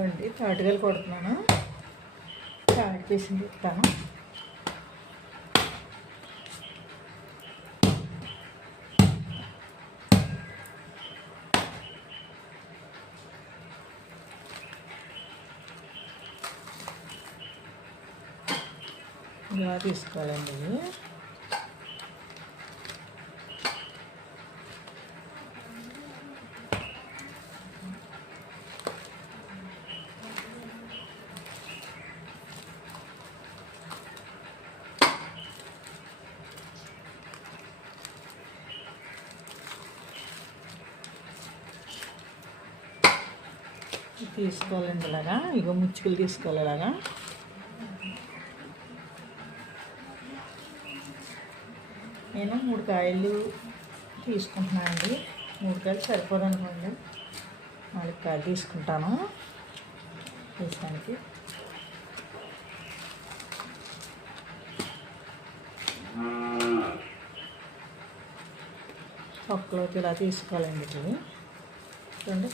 చూడండి తాటికాయలు కొడుతున్నాను. తాటి పీసులు ఇస్తాను. ఇలా తీసుకోవాలండి. తీసుకోవాలండి ఇలాగా. ఇగో ముచ్చుకులు తీసుకోవాలి ఇలాగా. నేను 3 కాయలు తీసుకుంటున్నాను అండి. 3 కాయలు సరిపోదు అనుకోండి, 4 కాయలు తీసుకుంటాను వేసానికి. పక్కలోకి ఇలా తీసుకోవాలండి. ఇది చూడండి.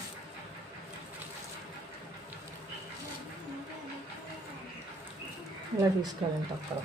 ఇలా తీసుకోవాలండి పక్కలో.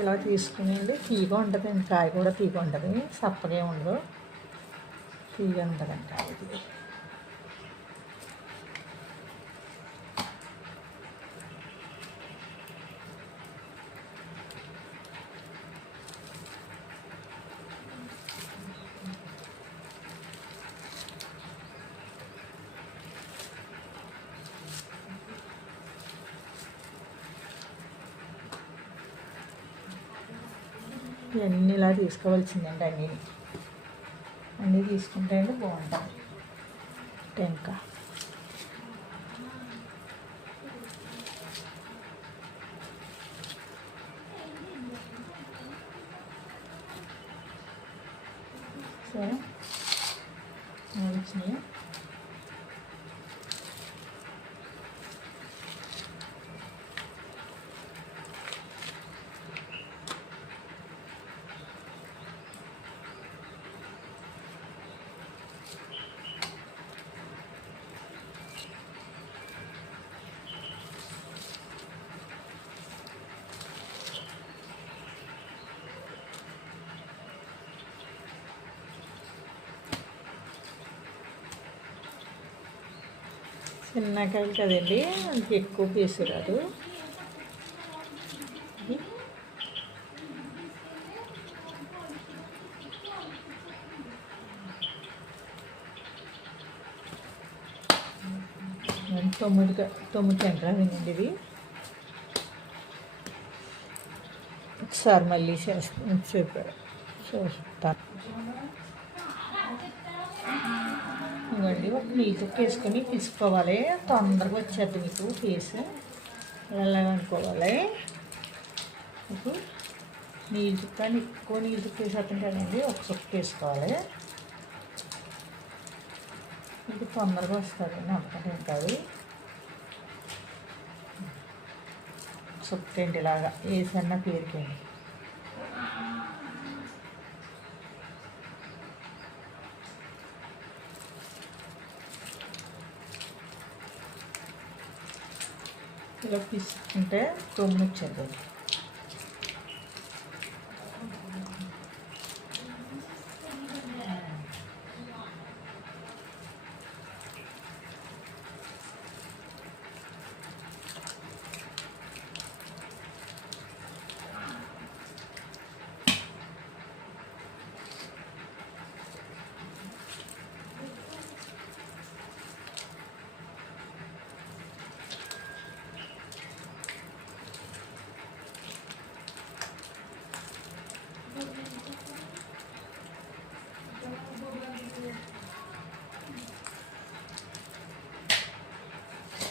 ఇలా తీసుకునేది తీగ ఉంటుందండి. కాయ కూడా తీగ ఉంటుంది, సప్పగా ఉండదు, తీగ ఉంటుందండి కాయ. ఇది ఇవన్నీ ఇలా తీసుకోవాల్సిందండి. అన్నీ తీసుకుంటే బాగుంటుంది టెంకాయ. సరే వచ్చినాయి. చిన్నకాయలు కదండి, అంత ఎక్కువ పీసు రాదు. తొమ్మిది టెంకాయలు వినండి. ఇది ఒకసారి మళ్ళీ చూస్తాను. ఇవ్వండి, ఒక నీళ్ళు చుక్క వేసుకొని తీసుకోవాలి. తొందరగా వచ్చేది మీకు ఫేస్. ఎలా అనుకోవాలి, మీకు నీళ్ళు చుక్క ఎక్కువ నీళ్ళు చుక్క వేసేస్తాం కదండి, ఒక చుక్క వేసుకోవాలి. మీకు తొందరగా వస్తుంది. నమ్మకం కాదు, చుక్క ఏంటి ఇలాగా వేసన్న పేరుకండి. ఇలా తీసుకుంటే తొమ్మిది వచ్చేది.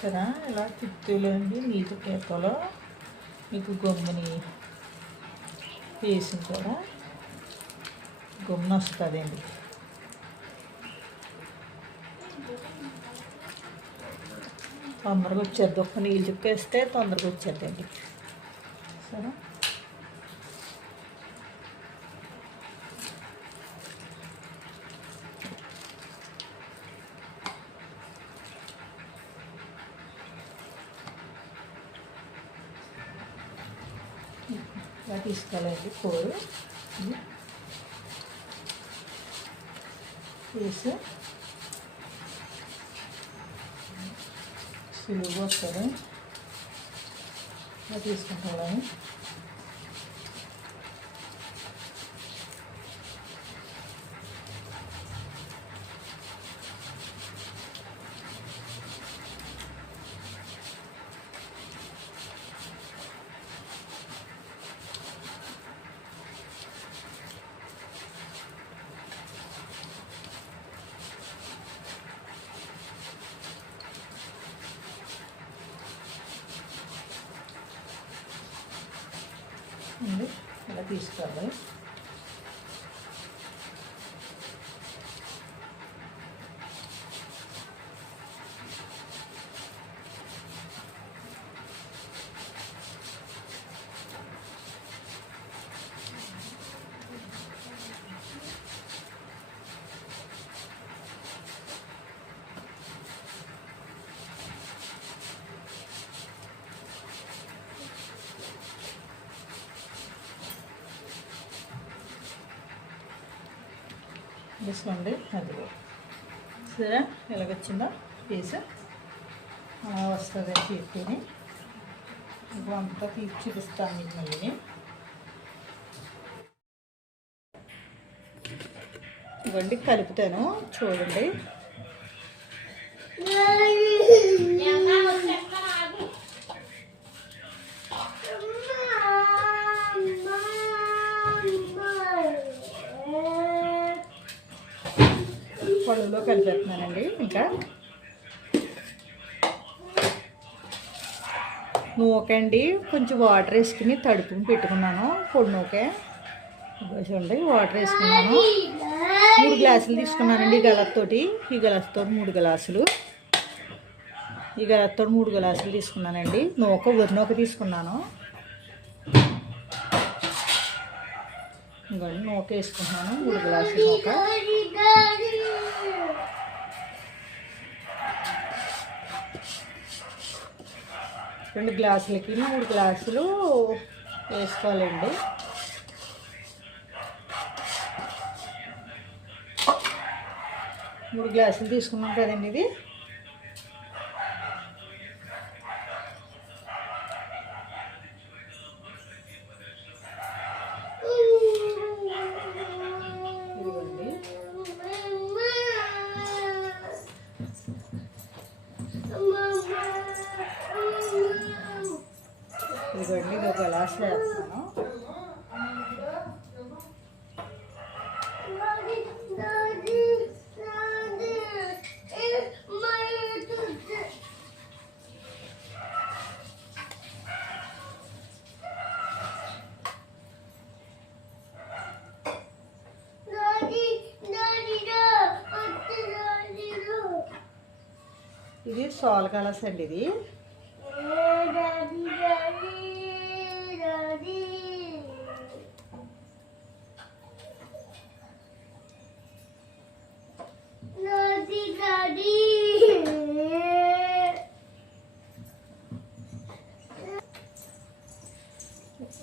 కదా ఇలా చిత్తూలోండి నీటి పేపలో మీకు గమ్ముని వేసిన కూడా గుమ్మ వస్తుందండి. తొందరగా వచ్చేద్ది, ఒక్క నీళ్ళు చుక్కేస్తే తొందరగా వచ్చేద్దండి. సరే, ఇలా తీసుకోవాలండి. కూర తీసి సులువుగా వస్తుంది, ఇలా తీసుకుంటాము. ఇలా తీసుకోవాలి. తీసుకోండి. అది సరే, ఎలాగొచ్చిందో పీసు అలా వస్తుంది. తీసుకుని ఇప్పుడు అంతా తీసి చూపిస్తాను మీకు మళ్ళీ. ఇవ్వండి, కలుపుతాను చూడండి. పొడుగులో కలిపేస్తున్నానండి. ఇంకా నూకండి, కొంచెం వాటర్ వేసుకుని తడుపుని పెట్టుకున్నాను. పొడి నూకే చూడండి, వాటర్ వేసుకున్నాను. 3 గ్లాసులు తీసుకున్నానండి. ఈ గలతోటి, ఈ గలతో 3 గ్లాసులు, ఈ గలతో 3 గ్లాసులు తీసుకున్నానండి. వరి నూక తీసుకున్నాను. ఇంకోండి నూక వేసుకుంటున్నాను, 3 గ్లాసులు నూక. రెండు గ్లాసులకి 3 గ్లాసులు వేసుకోవాలండి. మూడు గ్లాసులు తీసుకున్నాం కదండి. ఇది ఇదిగోండి, ఇది ఒక గ్లాస్ వేస్తాను. ఇది సోల్ కలర్స్ అండి. ఇది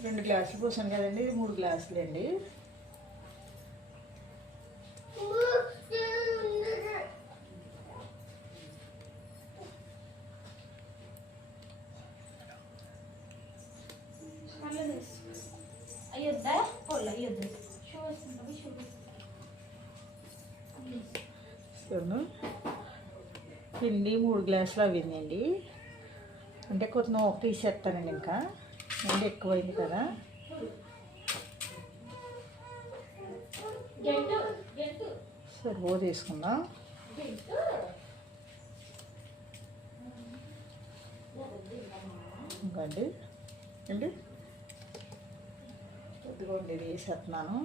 రెండు గ్లాసులు పోసాను కదండి. ఇది 3 గ్లాసులు అండి. పిండి 3 గ్లాసులు అవ్విందండి. అంటే కొంచెం ఒక తీసేస్తానండి. ఇంకా పిండి ఎక్కువైంది కదా. సరిపో తీసుకుందాం. ఇంకండి అండి ఇదిగోండి ఇది వేసేస్తున్నాను.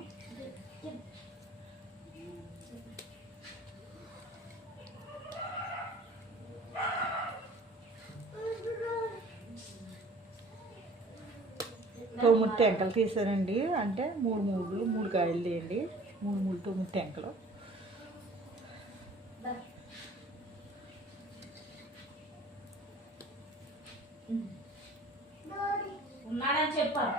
తొమ్మిది టెంకలు తీసానండి. అంటే మూడు కాయలు తీయండి. 9 టెంకలు. ఉన్నాడని చెప్పారు.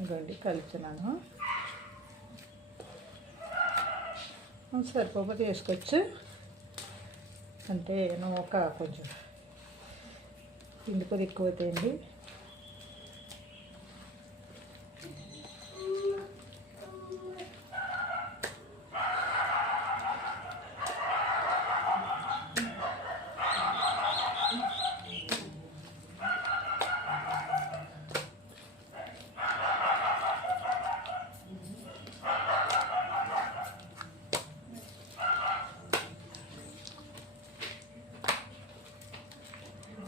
ఇంకోండి కలుపుతున్నాను. సరిపోతే వేసుకోవచ్చు. అంటే ఒక కొంచెం పిండి కొద్ది ఎక్కువ అవుతాయండి.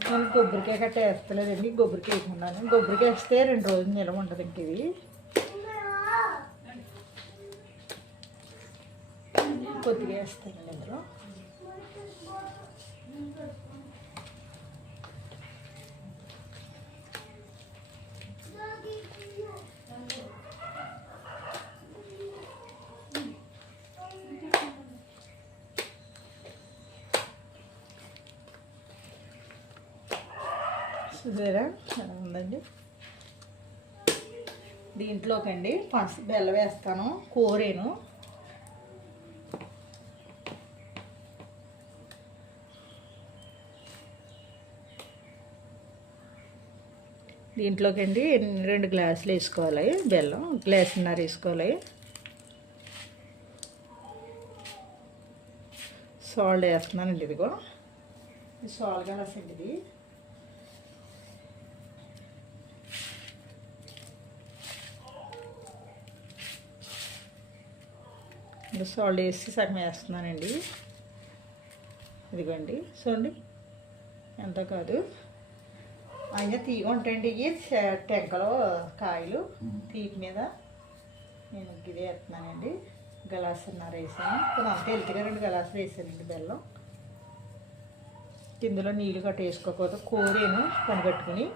నేను కొబ్బరికాయ గట్ట వేస్తలేదండి. కొబ్బరికాయ వేసుకున్నాను. కొబ్బరికాయ వేస్తే 2 రోజులు నిలవ ఉంటుంది. ఇంక ఇది కొద్దిగా వేస్తానండి ఇందులో. చూసారా ఎలా ఉందండి. దీంట్లోకండి బెల్లం వేస్తాను. కూరేను దీంట్లోకండి 2 గ్లాసులు వేసుకోవాలి. బెల్లం గ్లాసున్నర వేసుకోవాలి. సాల్ట్ వేస్తున్నానండి. ఇదిగో ఇది సాల్ట్ గలాసండి. ఇది సాల్ట్ వేసి సగం వేస్తున్నానండి. ఇదిగోండి చూడండి ఎంత కాదు. అయినా తీగ ఉంటాయండి ఇవి టెంకలో కాయలు తీపి మీద. నేను ఇది వేస్తున్నానండి. గలాసున్నర వేసాను. ఇప్పుడు అంత వెళ్తుగా 2 గలాసులు వేసానండి బెల్లం. ఇందులో నీళ్ళు గట్ట వేసుకోకపోతే కూరేను పని కట్టుకుని.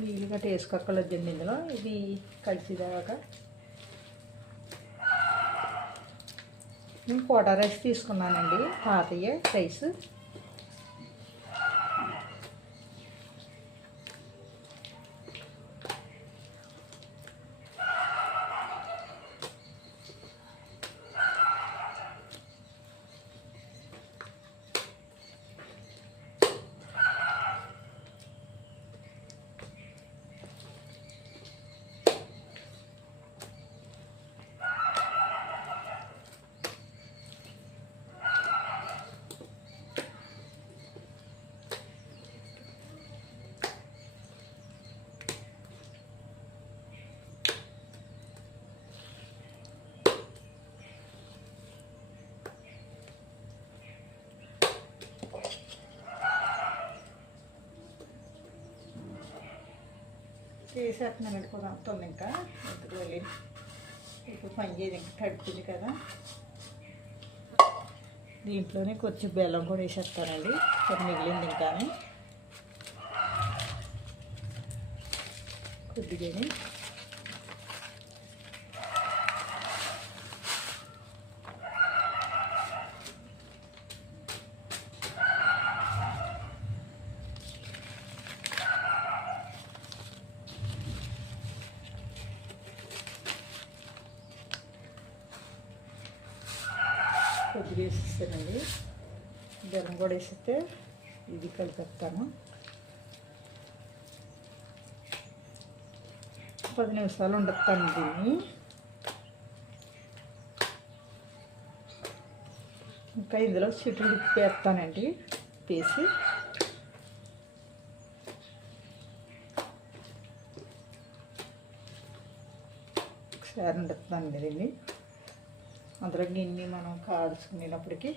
నీళ్ళు గట్ట వేసుకోక్కర్లేదండి ఇందులో. ఇది కలిసిదాకా నేను కోటా రైస్ తీసుకున్నానండి. పాతయ్యే రైస్. చేసేస్తున్నానండి. కొంత అంతుంది ఇంకా ఎందుకు వెళ్ళి ఇప్పుడు పని చేయదు. ఇంకా తడుపుతుంది కదా. దీంట్లోనే కొంచెం బెల్లం కూడా వేసేస్తానండి. కొంచెం మిగిలింది ఇంకా కొద్దిగానే. కొద్దిగా వేసిస్తానండి. బెల్లం కూడా వేసిస్తే ఇది కలిపేస్తాను. 10 నిమిషాలు ఉండొస్తాను దీన్ని. ఇంకా ఇందులో చిట్లు తిప్పేస్తానండి. ఉప్పు వేసి ఒకసారి వండుతున్నాను కదండి. అందులో గిన్నె మనం కాల్చుకునేటప్పటికి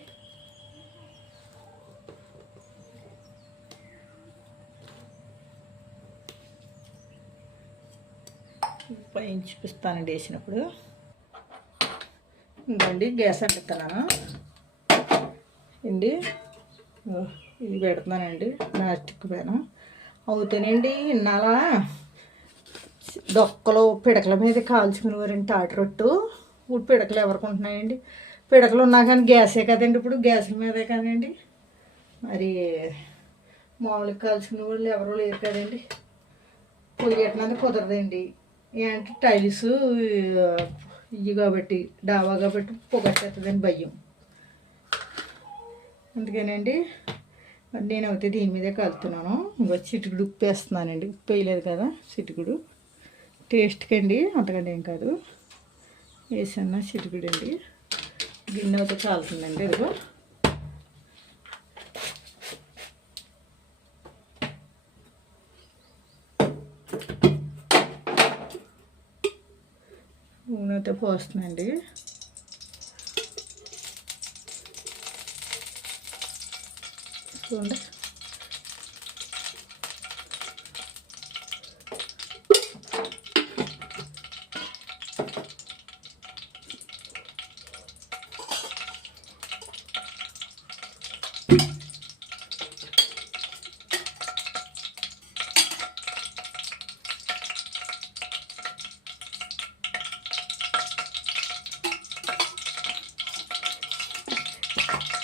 పైన చూపిస్తానండి వేసినప్పుడు. ఇంకండి గ్యాస్ అంటున్నాను అండి. ఇది పెడుతున్నానండి ప్లాస్టిక్ పైన. అవుతానండి ఇన్నాళ్ళ డొక్కలు పిడకల మీద కాల్చుకునేవారండి తాటి రొట్టు. ఇప్పుడు పిడకలు ఎవరికి ఉంటున్నాయండి? పిడకలు ఉన్నా కానీ గ్యాసే కదండి, ఇప్పుడు గ్యాసుల మీదే కదండి. మరి మామూలుగా కాల్చుకునే వాళ్ళు ఎవరు లేరు కదండి. పొయ్యి పెట్టినది కుదరదండి. ఏంటంటే టైల్స్ ఇవి కాబట్టి డాబా కాబట్టి పొగట్టేస్తుందని భయం. అందుకేనండి నేనైతే దీని మీదే కలుపుతున్నాను. ఇంకో చిటికుడు ఉప్పు వేస్తున్నానండి. ఉప్పు వేయలేదు కదా, చిటికుడు టేస్ట్కి అండి, అంతకంటే ఏం కాదు. వేసాను చిటికుడు అండి. గిన్నె అయితే కాలుతుందండి. ఇదిగో నూనె అయితే పోస్తుందండి. చూడండి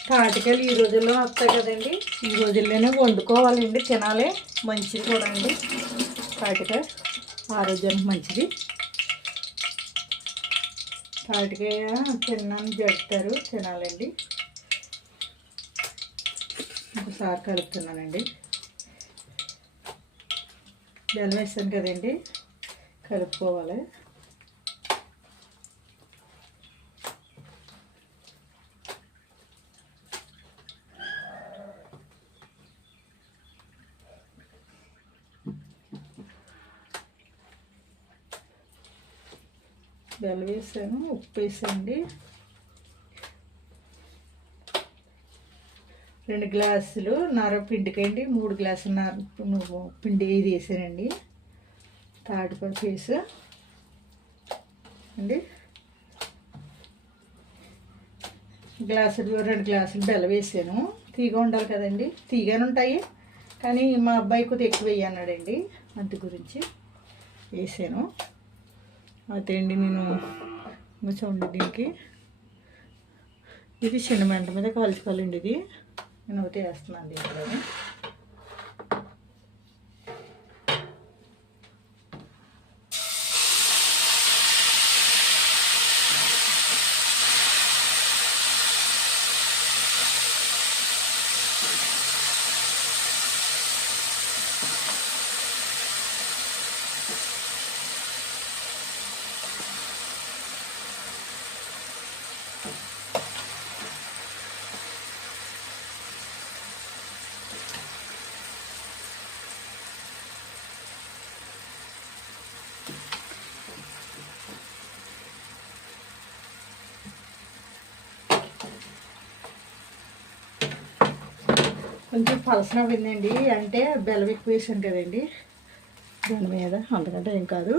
తాటికాయలు ఈ రోజుల్లో వస్తాయి కదండి. ఈ రోజుల్లోనే వండుకోవాలండి, తినాలి. మంచిది కూడా అండి తాటికాయ, ఆరోగ్యానికి మంచిది. తాటికాయ తిన్నాను జడుతారు, తినాలండి. ఒకసారి కలుపుతున్నానండి. బెల్లం వేసాను కదండి, కలుపుకోవాలి. బెల్లం వేసాను, ఉప్పు వేసానండి. 2 గ్లాసులు పిండికండి 3 గ్లాసులు పిండి ఇది వేసానండి. తాటిపప్పు వేసి అండి 2 గ్లాసులు బెల్లం వేసాను. తీగ ఉండాలి కదండి, తీగానే ఉంటాయి కానీ మా అబ్బాయి కొద్దిగా ఎక్కువ వేయన్నాడండి, అందు గురించి వేసాను. అదే అండి నేను చూడండి, దీనికి ఇది చిన్న మంట మీద కాల్చుకోవాలండి. ఇది నేను ఒకటి వేస్తున్నాను దీంట్లో. కొంచెం పలసన అయిందండి, అంటే బెల్లం ఎక్కువ వేసాను కదండి దాని మీద, అంతకంటే ఏం కాదు.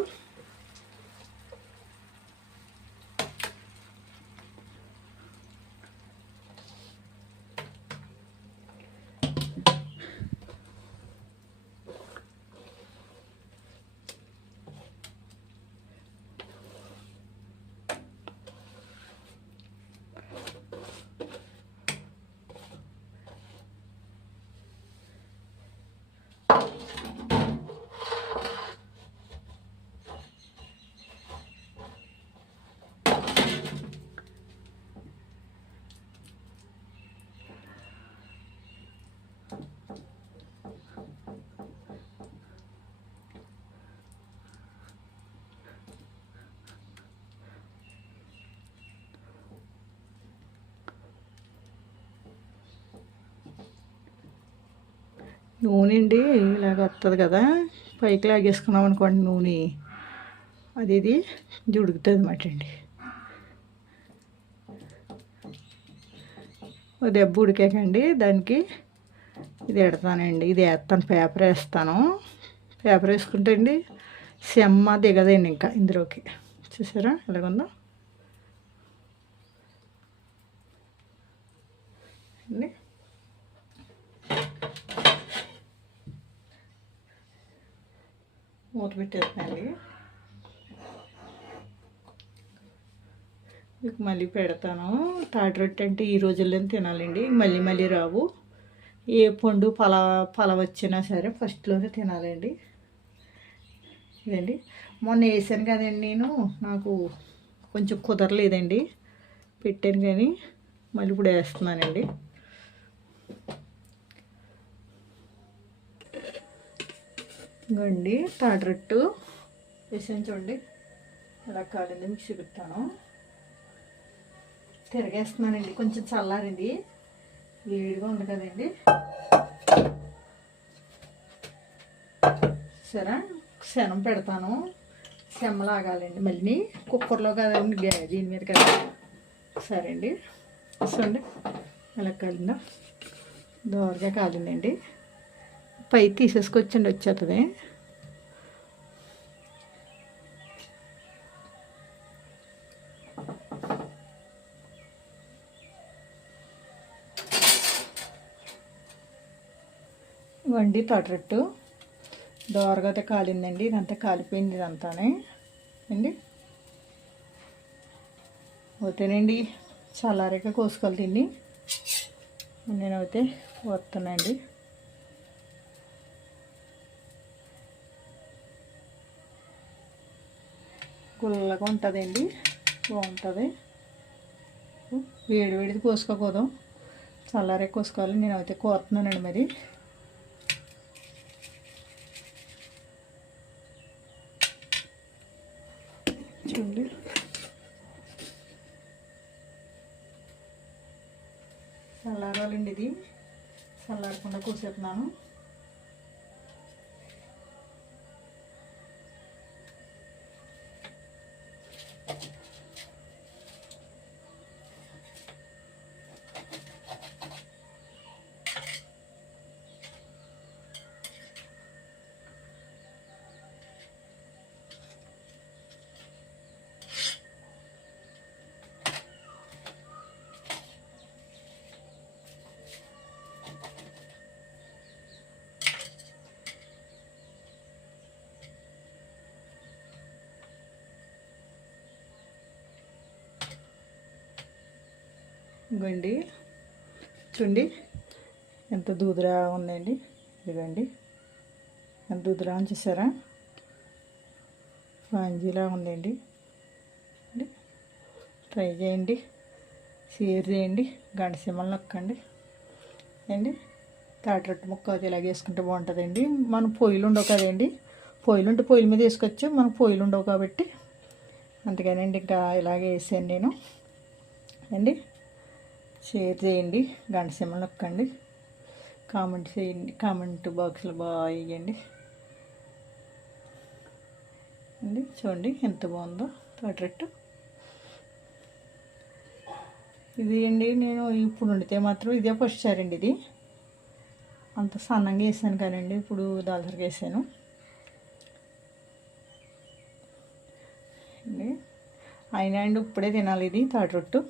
నూనె అండి ఇలాగ వస్తుంది కదా, పైకి లాగేసుకున్నాం అనుకోండి నూనె, ఇది జుడుకుతుంది అన్నమాట అండి. ఓ దెబ్బ ఉడికాకండి దానికి ఇది పెడతానండి, ఇది వేస్తాను, పేపర్ వేస్తాను. పేపర్ వేసుకుంటే అండి సెమ్మ దిగదండి ఇంకా ఇందులోకి. చూసారా ఎలాగుందో అండి. మూత పెట్టేస్తానండి. మీకు మళ్ళీ పెడతాను. తాటి రొట్టె అంటే ఈ రోజుల్లో తినాలండి, మళ్ళీ మళ్ళీ రావు. ఏ పండు పల వచ్చినా సరే ఫస్ట్లోనే తినాలండి. ఇదండి మొన్న వేసాను కదండి నేను, నాకు కొంచెం కుదరలేదండి, పెట్టాను కానీ మళ్ళీ ఇప్పుడు వేస్తున్నానండి. ఇంకోండి తాటి రొట్టు వేసాను చూడండి, అలా కాలింది మీకు చూపిస్తాను. తిరగేస్తున్నానండి, కొంచెం చల్లారింది, వేడిగా ఉంది కదండి. సరే శనం పెడతాను, సెమ్మలాగాలండి. మళ్ళీ కుక్కర్లో కదండి, దీని మీద కదా. సరే అండి, చూడండి ఎలా కాలిందో, దోరగా కాలిందండి. పై తీసేసుకొచ్చండి, వచ్చేస్తుంది. వండి తాటరట్టు దోరగా అయితే కాలిందండి, ఇదంతా కాలిపోయింది ఇదంతానే అండి. ఓకేనండి, చల్లారాక కోసుకోవాలి తిండి. నేనైతే వస్తానండి. గుల్లగా ఉంటుందండి, బాగుంటుంది. వేడి వేడిది కోసుకోకూడదు, చల్లారాక కోసుకోవాలి. నేనైతే కోస్తున్నానండి. మరి చూడండి చల్లారాలండి, ఇది చల్లారకుండా కోసేస్తున్నాను. ఇంకోండి చూడండి ఎంత దూదురా ఉందండి, ఇదిగోండి ఎంత దూదురా అని చూసారా, పాంజీలా ఉందండి. ట్రై చేయండి, షేర్ చేయండి, గంట సింబల్ నొక్కండి అండి. తాటి రొట్టె ముక్క అది ఇలాగ వేసుకుంటే బాగుంటుందండి. మనం పొయ్యిలు ఉండవు కదండి, పొయ్యిలు ఉంటే పొయ్యిల మీద వేసుకోవచ్చు, మనకు పొయ్యిలు ఉండవు కాబట్టి అందుకనండి ఇంకా ఇలాగే వేసాను నేను అండి. షేర్ చేయండి, గంట సింబల్ నొక్కండి, కామెంట్ చేయండి, కామెంట్ బాక్స్లో బాగా వేయండి అండి. చూడండి ఎంత బాగుందో తాటి రొట్టె. ఇది అండి నేను ఇప్పుడు వండితే మాత్రం ఇదే ఫస్ట్ సారి అండి, ఇది అంత సన్నంగా వేసాను కానండి, ఇప్పుడు దాల్సరిగా వేసాను అండి. అయినా అండి ఇప్పుడే తినాలి ఇది తాటి రొట్టు,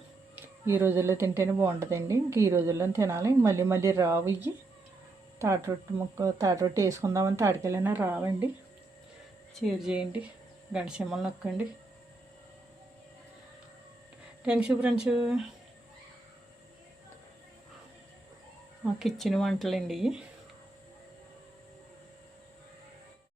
ఈ రోజుల్లో తింటేనే బాగుంటుందండి. ఇంక ఈ రోజుల్లో తినాలి, మళ్ళీ మళ్ళీ రావు ఇవి. తాటి రొట్టె వేసుకుందామని తాటికెళ్ళైనా రావండి. షేర్ చేయండి, గంట సింబల్ నొక్కండి. Thanks friends. మా కిచెన్ వంటలండి.